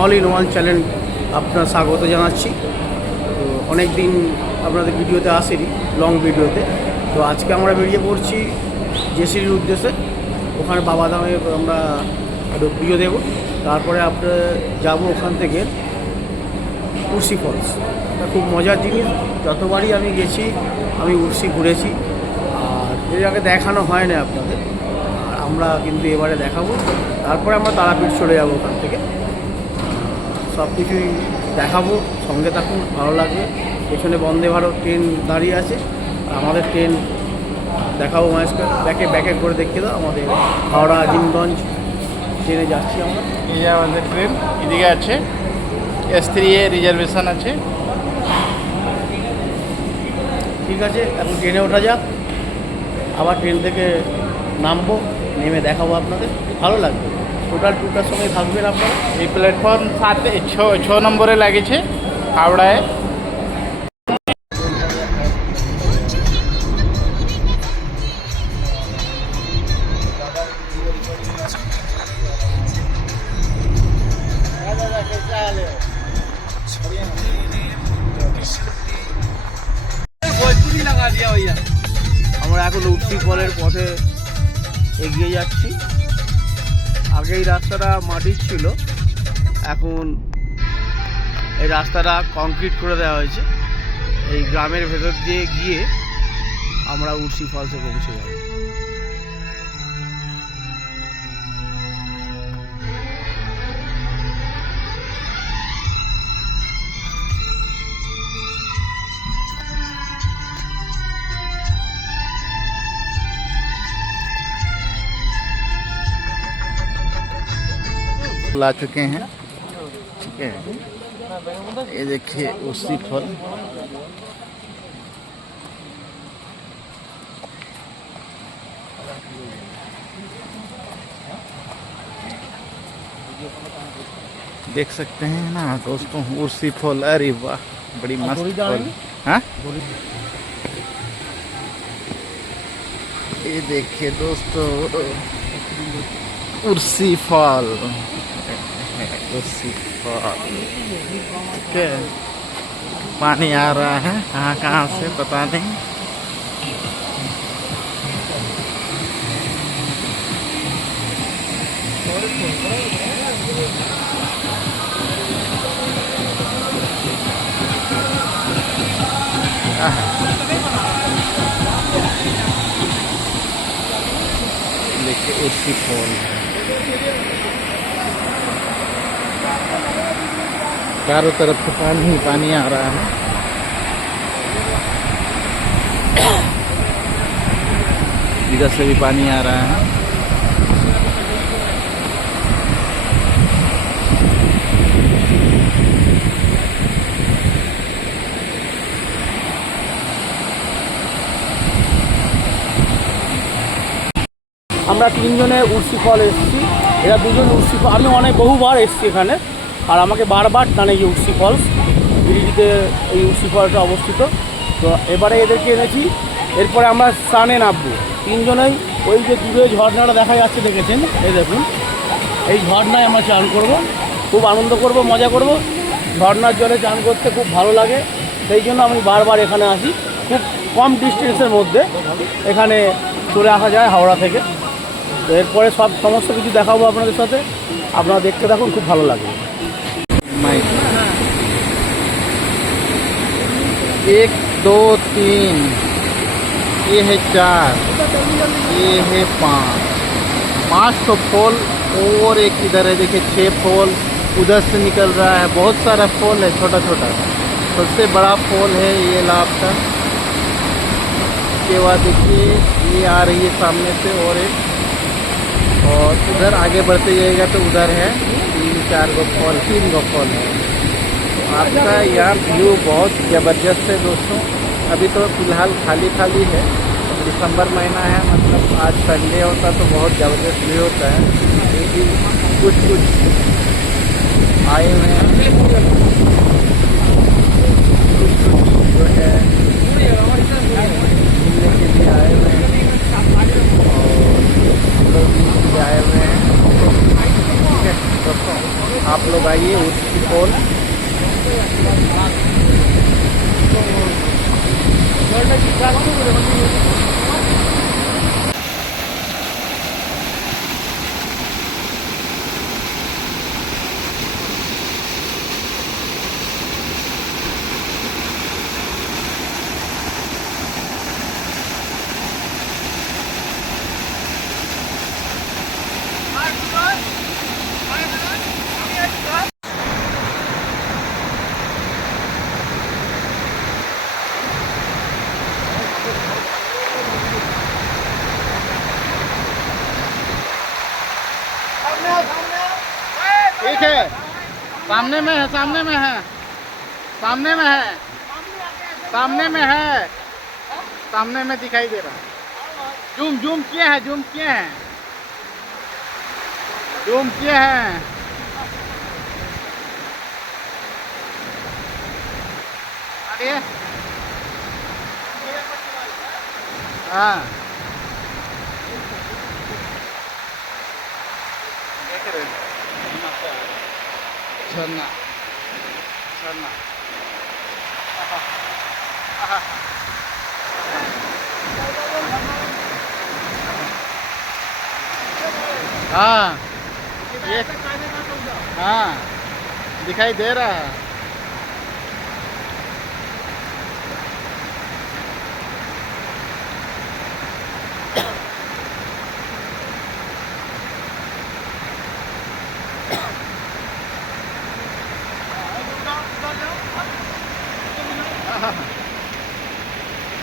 All in one channel আপনার স্বাগত জানাচ্ছি। তো অনেক দিন আপনাদের ভিডিওতে আসেনি, লং ভিডিওতে। তো আজকে আমরা বেরিয়ে পড়ছি জেসির উদ্দেশ্যে। ওখানে বাবা দামে আমরা একটু পুজো দেবো। তারপরে আপনার যাব ওখান থেকে উর্সি ফলস। খুব মজার জিনিস। যতবারই আমি গেছি, আমি উর্সি ঘুরেছি। আর এর আগে দেখানো হয় না আপনাদের। আর আমরা কিন্তু এবারে দেখাবো। তারপরে আমরা তারাপীঠ চলে যাব ওখান থেকে। সব কিছুই দেখাবো সঙ্গে থাকুন ভালো লাগবে। পেছনে বন্দে ভারত ট্রেন দাঁড়িয়ে আছে। আমাদের ট্রেন দেখাবো মায়েসকে ব্যাকে ব্যাকে করে দেখিয়ে দাও আমাদের হাওড়া আজিমগঞ্জ ট্রেনে যাচ্ছি আমরা। এই যে আমাদের ট্রেন এদিকে আছে। এস থ্রি এ রিজার্ভেশন আছে। ঠিক আছে এখন ট্রেনে ওঠা যাক। আবার ট্রেন থেকে নামবো নেমে দেখাবো আপনাদের। ভালো লাগবে। টোটাল টুটার সঙ্গে থাকবেন আপনারা। এই প্ল্যাটফর্ম সাত ছ নম্বরে লাগেছে, হাওড়ায়। আমরা এখন উঠতি কলের পথে এগিয়ে যাচ্ছি। আগে এই রাস্তাটা মাটির ছিল। এখন এই রাস্তাটা কংক্রিট করে দেওয়া হয়েছে। এই গ্রামের ভেতর দিয়ে গিয়ে আমরা উর্সি ফলসে পৌঁছে যাব। ला चुके हैं। ठीक है। ये देखिए उसी फल। देख सकते हैं ना दोस्तों उर्सी फल। अरे वाह बड़ी मस्त फल। हाँ? ये देखिए दोस्तों उर्सी फल। bersifat Oke. Maniara kasih petani. Ah. Ini Leke Osipon. चारों तरफ से पानी ही पानी आ रहा है इधर से भी पानी आ रहा है আমরা তিনজনে উর্সি ফল এসেছি এরা দুজন উর্সি ফল আমি অনেক বহুবার এসেছি এখানে আর আমাকে বারবার টানে যে উর্সি ফলস বিরিডিতে এই উর্সি ফলটা অবস্থিত। তো এবারে এদেরকে এনেছি, এরপরে আমরা স্নানে নামবো। তিনজনেই ওই যে দূরে ঝর্ণাটা দেখা যাচ্ছে, দেখেছেন? এই দেখুন। এই ঝর্ণায় আমরা চান করব, খুব আনন্দ করব, মজা করব। ঝর্ণার জলে চান করতে খুব ভালো লাগে। সেই জন্য আমি বারবার এখানে আসি। খুব কম ডিস্টেন্সের মধ্যে এখানে চলে আসা যায় হাওড়া থেকে। এরপরে সব সমস্ত কিছু দেখাবো আপনাদের সাথে। আপনারা দেখতে থাকুন, খুব ভালো লাগবে। माइक एक, दो, तीन। ये है चार। ये है पाँच। पाँच तो फूल और एक इधर है। देखिए छः फूल उधर से निकल रहा है। बहुत सारा फूल है छोटा छोटा सबसे बड़ा फूल है ये लाभ का। उसके बाद देखिए, ये आ रही है सामने से और एक। और उधर आगे बढ़ते जाएगा तो उधर है। चार गो फॉल, तीन गो फॉल है। तो आपका यहाँ व्यू बहुत ज़बरदस्त है दोस्तों। अभी तो फ़िलहाल खाली खाली है। दिसंबर महीना है मतलब आज संडे होता तो बहुत ज़बरदस्त व्यू होता है। लेकिन कुछ कुछ आए हुए हैं। जो है घूमने के लिए आए हुए हैं। और लोग आए हुए हैं। आप लोग आइए उसकी फ़ोन ठीक है। सामने में है सामने में है। सामने में है। सामने में है। सामने में दिखाई दे रहा जूम जूम किए हैं जूम किए हैं। जूम किए हैं। अरे हाँ। देख रहे हैं। झरना झरना हाँ ये हाँ दिखाई दे रहा है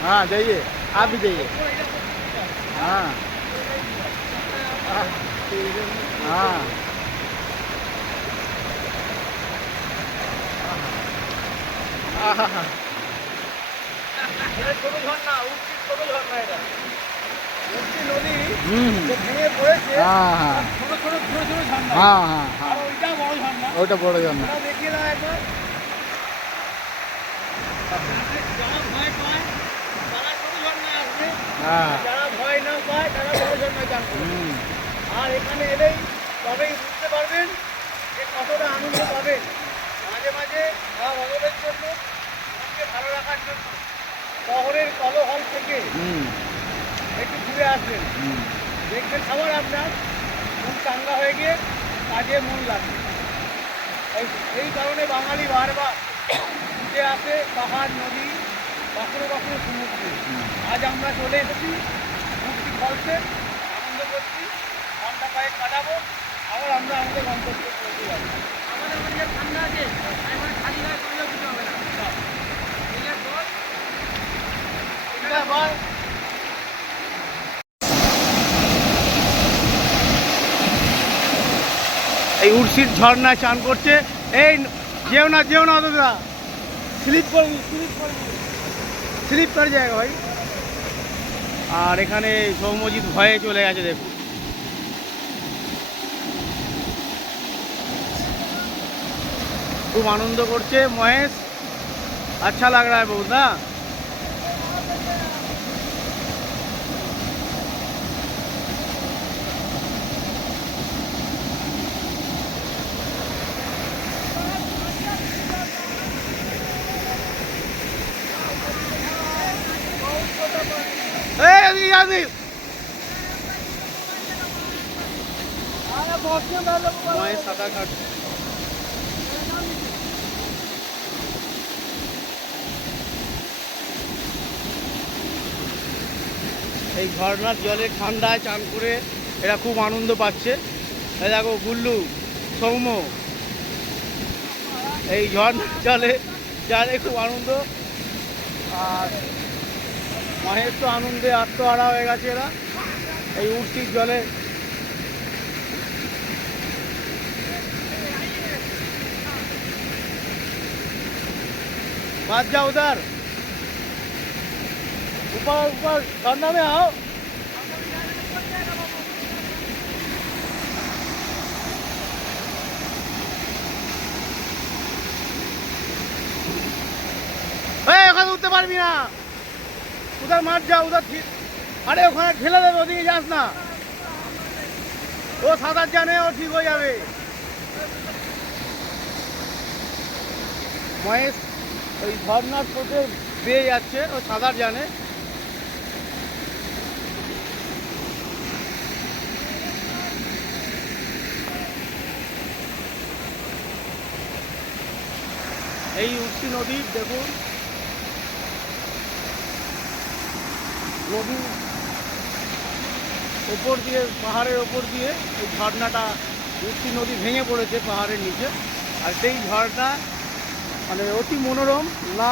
हाँ जाइए आप भी जाइए हाँ हाँ हाँ হুম হ্যাঁ হ্যাঁ হ্যাঁ হ্যাঁ হ্যাঁ ওটা বড় ঝর্ণা যারা ভয় না পায় তারা বড় ঝর্ণায় চান আর এখানে এলেই তবেই বুঝতে পারবেন যে কতটা আনন্দ পাবেন। মাঝে মাঝে মা ভগবের জন্য মনকে ভালো রাখার জন্য শহরের কলহল থেকে একটু ঘুরে আসবেন। দেখবেন আবার আপনার মন চাঙ্গা হয়ে গিয়ে কাজে মন লাগবে। এই এই কারণে বাঙালি বারবার ঘুরতে আসে পাহাড় নদী কখনো কখনো সমুদ্রে আজ আমরা চলে এসেছি মুক্তি ফলসে আনন্দ করছি। ঘণ্টা কয়েক কাটাবো। আবার আমরা আমাদের গন্তব্যে পৌঁছে যাব। আমাদের মধ্যে ঠান্ডা আছে এখন খালি গায়ে করলেও কিছু হবে না। এই উর্সির ঝর্ণায় চান করছে। এই যেও না যেও না দাদা স্লিপ করবি স্লিপ করবি। স্লিপ করে জায়গা ভাই। আর এখানে সৌম্যজিৎ ভয়ে চলে গেছে, দেখুন। খুব আনন্দ করছে মহেশ। আচ্ছা লাগ রা বহুত, না এই এদিকে আসিস কাটছে এই ঝর্ণার জলে ঠান্ডায় চান করে এরা খুব আনন্দ পাচ্ছে। এই দেখো গুল্লু, সৌম্য। এই ঝর্ণার জলে জানে খুব আনন্দ। আর মহেশ তো আনন্দে আত্মহারা হয়ে গেছে এরা। এই উঠতির জলে मत जाओ उधर ऊपर ऊपर झरना में आओ এই, ওখানে উঠতে পারবি না উধার মাঠ যা উধার ঠি- আরে ওখানে ঠেলে দেবে ওদিকে যাস না ও সাঁতার জানে ও ঠিক হয়ে যাবে মহেশ ওই ঝর্নার স্রোতে বেয়ে যাচ্ছে, ও সাঁতার জানে। এই উঠতি নদী, দেখুন। নদীর ওপর দিয়ে, পাহাড়ের ওপর দিয়ে এই ঝর্ণাটা, উঠতি নদী ভেঙে পড়েছে পাহাড়ের নিচে। আর সেই ঝর্ণা মানে অতি মনোরম না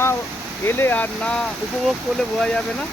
এলে আর না উপভোগ করলে বোঝা যাবে না।